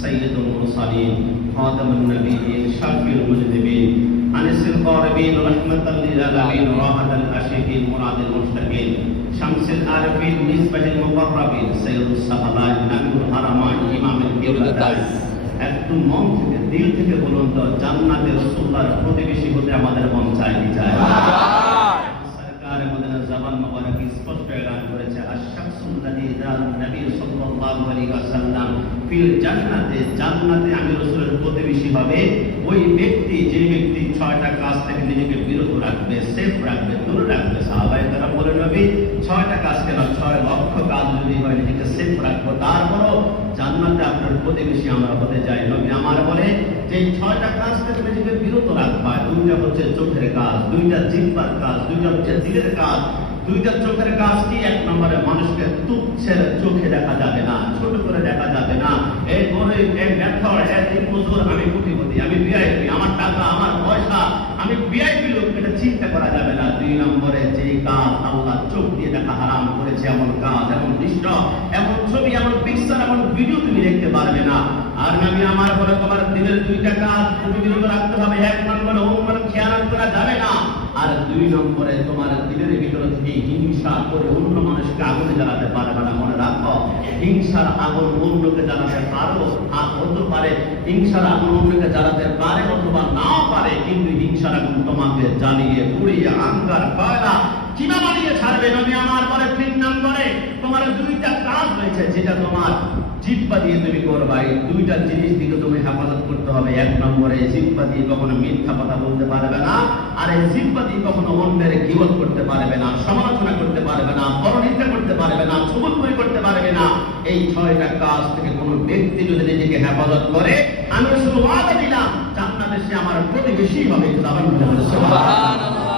সাইয়্যিদুল মুরসালিন খাতামুন নবিয়্যিন শাফিউল মুজদিবিন আনিসুল কারিবিন রাহমাতাল লিল আলামিন রাহাতাল আশিকিন মুরাদিল মুশতাকিন শামসুল আরিফিন মিসবাহুল মুকাররাবিন সাইয়্যিদুস সাহাবাত নাবিউল হারামাইন ইমামুল কিবলাতাইন। একটু মন থেকে দিল থেকে বলুন তো, জান্নাতে রাসূলুল্লাহর প্রতিবেশী হতে আমাদের মন চায় কি চায়? সরকার মদিনা জবান মুবারক স্পষ্ট এলান করেছে, আশ-শাখসুল্লাযী যারা নবী সাল্লাল্লাহু আলাইহি ওয়াসাল্লাম ফিল জান্নাতে, জান্নাতে আমি রাসূলের প্রতিবেশী হবে ওই ব্যক্তি যে ব্যক্তি 6টা কাজ থেকে নিজেকে বিরত রাখবে, সেফ রাখবে, দূরে রাখবে। সাহাবায়ে কেরাম বলেন, নবী 6টা কাজ কেন, 6 লক্ষ কাজ যদি হয় নিজেকে সেফ রাখবো, তারপরও জান্নাতে আপনার প্রতিবেশী আমরা হতে চাই। নবী আমার বলে যে 6টা কাজ থেকে নিজেকে বিরত রাখবা, 2টা হচ্ছে চোখের কাজ, 2টা জিহ্বার কাজ, 2টা হচ্ছে দিলের কাজ। 2টা চোখের কাজ কি? 1 নম্বরে মানুষকে তুচ্ছের চোখে দেখা যাবে না, ছোট করে দেখা যাবে না। এই গরিব, এই মেথর, এই দিনমজুর, আমি কোটিপতি, আমি ভিআইপি, আমার টাকা, আমার পয়সা, আমি ভিআইপি লোক, এটা চিন্তা করা যাবে না। 2 নম্বরে যে কাজ আল্লাহ চোখ দিয়ে দেখা হারাম করেছে, এমন কাজ, এমন দৃশ্য, এমন ছবি, এমন পিকচার, এমন ভিডিও তুমি দেখতে পারবে না। আর নবী আমার বলে তোমার দিলের 2টা কাজ তুমি বিরত রাখতে হবে। 1 নম্বরে অন্যের খেয়ানত করা যাবে না, আর 2 নম্বরে তোমার দিলের ভিতরে থেকে হিংসা করে অন্য মানুষকে আগুনে জ্বালাতে পারবে না। মনে রাখো, হিংসার আগুন অন্যকে জ্বালাতে পারো, হতে পারে হিংসার আগুন অন্যকে জ্বালাতে পারে অথবা নাও পারে, কিন্তু হিংসার আগুন তোমাকে জ্বালিয়ে পুড়িয়ে আঙ্গার কয়লা কিনা বানিয়ে ছাড়বে। নবী আমার বলে 3 নম্বরে তোমার 2টা কাজ রয়েছে যেটা তোমার জিহ্বা দিয়ে তুমি করবা। এই 2টা জিনিস দিকে তুমি হেফাজত করতে হবে। 1 নম্বরে জিহ্বা দিয়ে কখনো মিথ্যা কথা বলতে পারবে না, আর এই জিহ্বা দিয়ে কখনো অন্যের গীবত করতে পারবে না, সমালোচনা করতে পারবে না, পরনিন্দা করতে পারবে না, চুগলখড়ি করতে পারবে না। এই 6টা কাজ থেকে কোনো ব্যক্তি যদি নিজেকে হেফাজত করে, আমি রাসূল ওয়াদা দিলাম জান্নাতে সে আমার প্রতিবেশী হবে। সুবহানাল্লাহ।